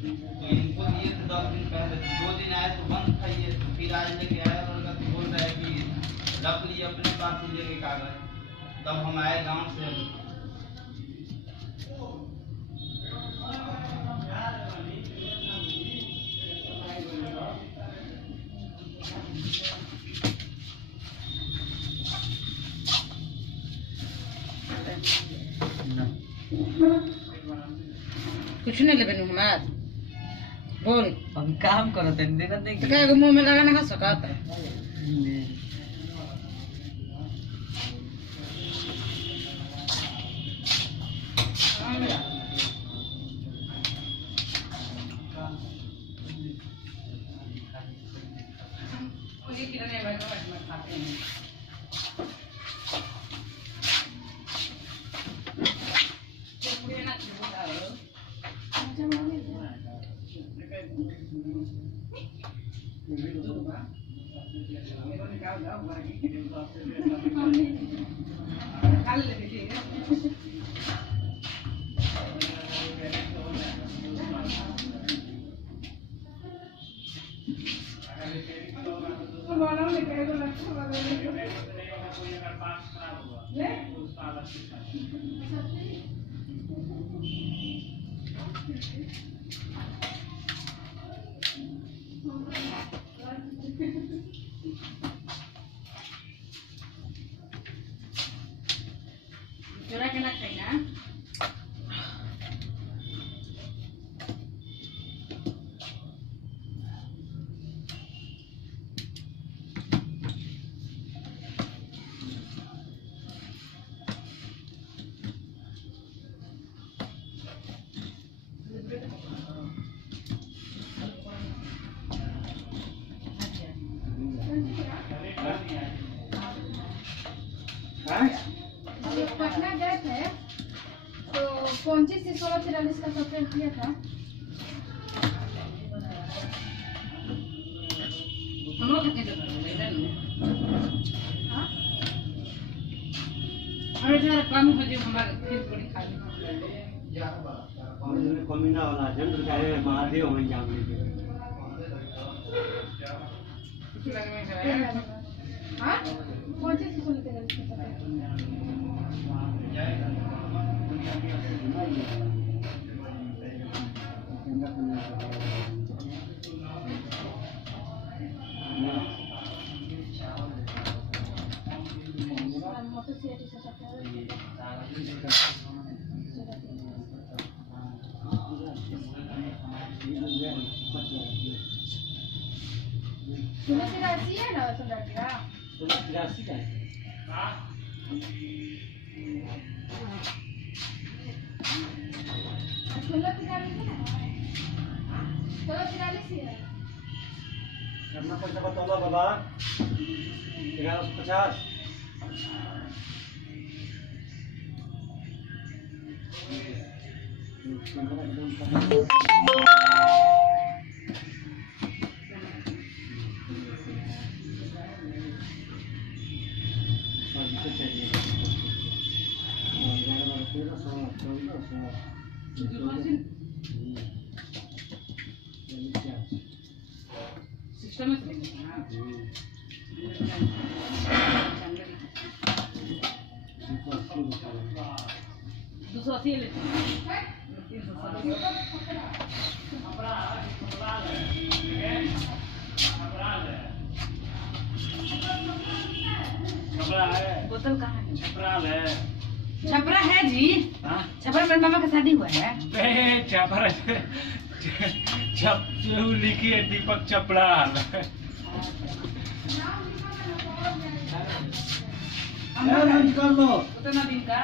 तो इनको दिए थे 10 दिन पहले, 2 दिन आए तो बंद खाइए, तो फिर आज लेके आया लड़का तो बोल रहा है कि रख लिए अपने पास ही लेके कागज। तब हम आए गाँव से। कुछ नहीं लेबे हमार बोल हम काम करते हैं देखत नहीं क्या मुंह में लगाना का सकता Jura que la tenga. Patna गए थे तो 25 से 1643 का सफर किया था। हम लोग कितने जगह हाँ अरे जरा कम हो जो हमारे फिर थोड़ी खाली कमीना वाला जंगल का है महादेव वहीं जाने के कुछ लगने का हाँ 25 से 1643 का सफर राशि है ना राशि का है अपना पैसा बतौला बाबा 1150 सिस्टम में 280 लेते हैं बोतल कहाँ है? छपरा है जी। छपरा में मामा का शादी हुआ है। छपरा लिखी है दीपक चपड़ाल। निकाल लो उतना दिन का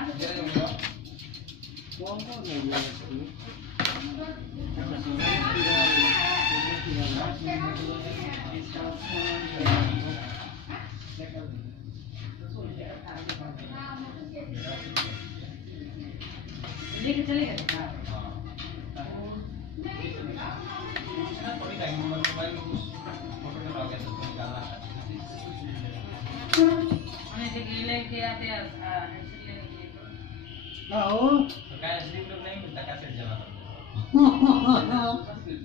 लेके चले गए थोड़ी टाइम मोबाइल में कुछ फोटो लगा के तो निकालना है। हमें जगह लेके आते हैं आओ तो क्या स्लिप लोग नहीं मिलता कैसे जमा करते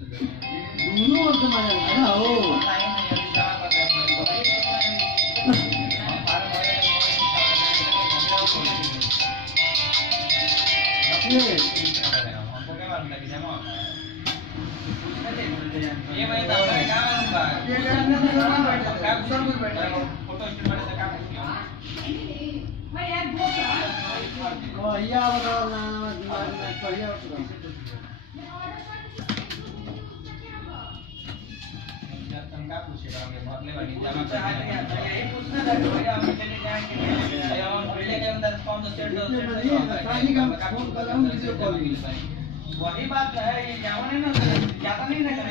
हमको क्या मालूम था कि जमा होता है ये भाई तो आपको क्या मालूम था क्या कुछ बैठा फोटो स्टेट वाले से क्या पूछिए मैं यार बोल रहा कहिया बताओ ना कहिया बताओ क्या पूछेगा हमें भरने वाली जमा करने यही पूछना था कि भैया हम चले जाएंगे हम पहले के अंदर कौन सा सेट वही बात है ये जावन है ना ज्यादा नहीं ना करेगा